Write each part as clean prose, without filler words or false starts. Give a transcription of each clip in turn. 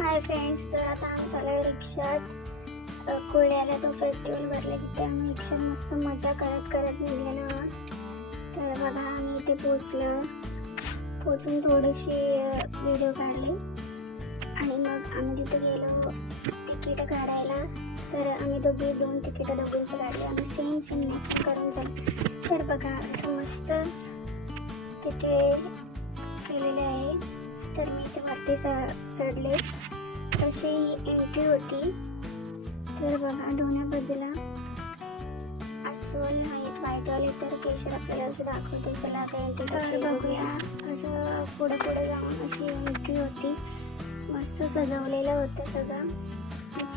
Hi friends, तर आता आम्ही चाललो रिक्षात कोळ्याला तो फेस्टिवल भरला तिथे आम्ही रिक्षात मस्त मजा करत करत निघालो ना. तर बघा आम्ही इथे पोचून थोडेसे व्हिडिओ काढले आणि मग आम्ही तिथे गेलो तिकीट काढायला. तर आम्ही दोन तिकीट दोघींचे काढले. आम्ही सेम मॅचिंग करून चाललो. तर बघा असं मस्त तिथे केलेले आहे. तर मी इथे वरती चढले. अशी एंट्री होती. तर बघा दोन्ही बाजूला अस्वल नाहीत व्हाईटवाले, तर केशर आपल्याला असं दाखवते. चला आता एंट्री कशी बघूया. असं पुढे जाऊन अशी एंट्री होती. मस्त सजवलेलं होतं सगळं.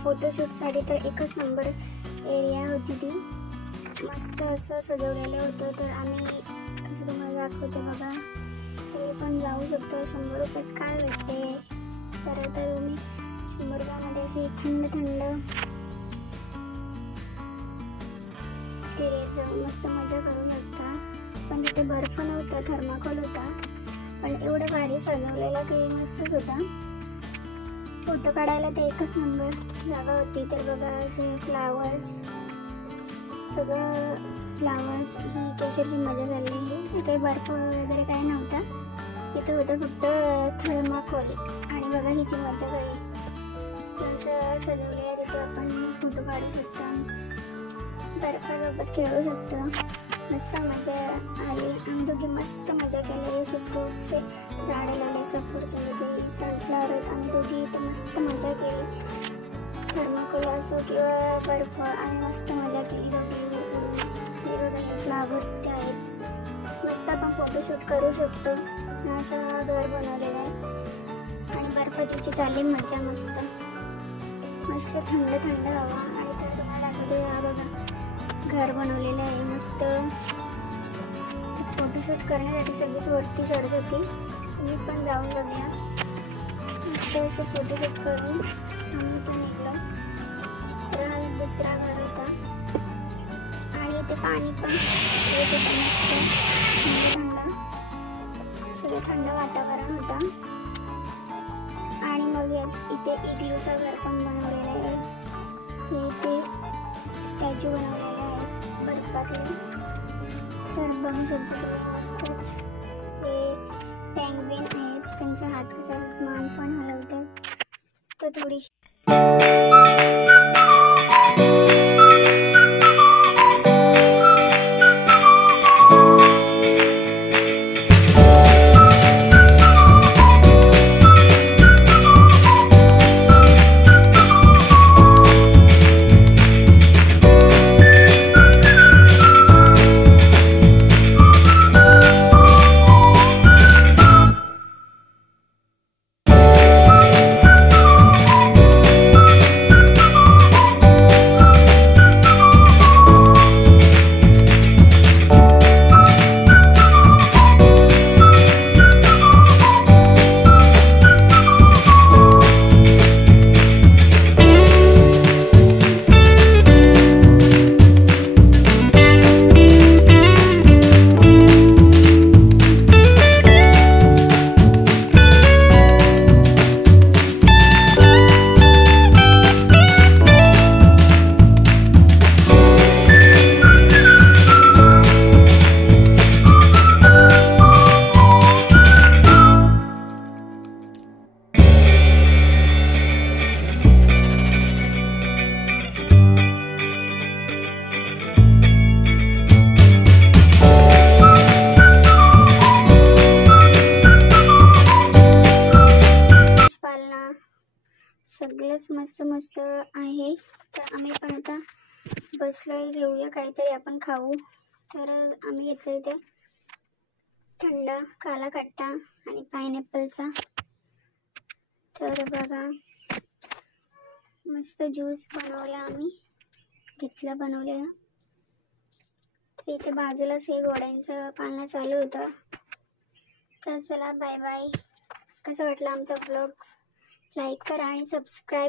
फोटोशूटसाठी तर एकच नंबर एरिया होती ती. मस्त असं सजवलेलं होतं. तर आम्ही असं तुम्हाला दाखवते बघा. तुम्ही पण जाऊ शकता. 100 रुपयात काय भेटते. तर तुम्ही 100 रुपयामध्ये अशी थंड एरियात जाऊन मस्त मजा करू शकता. पण तिथे बर्फ नव्हता, थर्माकोल होता. पण एवढं भारी सजवलेलं की मस्तच होता. फोटो काढायला तर एकच नंबर जागा होती. तर बघा असे फ्लावर्स, सगळं फ्लावर्स, ही केशरची मजा झाली. इथे बर्फ वगैरे काय नव्हता. इथं होतं फक्त थर्माकोल. आणि बघा हिची मजा काही असं सजवले आहे. तिथे आपण फोटो काढू शकतो, बर्फासोबत खेळू शकतो. मस्त मजा आली. आम्ही दोघी मस्त मजा केली. असे फ्रूटचे झाडं लावले, सफरचंदाचे, सनफ्लावर. आम्ही दोघी इथे मस्त मजा केली. थर्माकोल असो किंवा बर्फ, आम्ही मस्त मजा केली दोघी. हे बघा हे फ्लावर्स ते आहेत. मस्त आपण फोटोशूट करू शकतो. असं घर बनवलेलं आहे आणि बर्फाची चालली मजा. मस्त थंड हवा. आणि तर तुम्हाला दाखवते हा बघा घर बनवलेलं आहे मस्त. फोटोशूट करण्यासाठी सगळीच वरती चढत होती. तुम्ही पण जाऊन बघूया. मस्त असे फोटोशूट करून आम्ही इथं निघलो. तर हा दुसरा घर होता आणि इथे पाणी पण येत होतं. मस्त थंड थंड वातावरण होतं. आणि मग इथे इग्लूचा घर पण बनवलेला आहे. हे इथे स्टॅच्यू बनवलेला आहे बर्फातले. तर बघू शकता तुम्ही मस्तच. हे पेंग्विन आहेत, त्यांचा हात कसा मान पण हलवतात. तर थोडीशी सगळंच मस्त आहे. तर आम्ही पण आता बसलोय. घेऊया काहीतरी आपण खाऊ. तर आम्ही घेतलं इथे थंड काला खट्टा आणि पायनॅपलचा. तर बघा मस्त ज्यूस बनवला आम्ही, बनवलेला. तर इथे बाजूलाच हे घोड्यांचं पाळणं चालू होतं. तर चला बाय बाय. कसं वाटलं आमचा व्लॉग? लाईक करा आणि सबस्क्राईब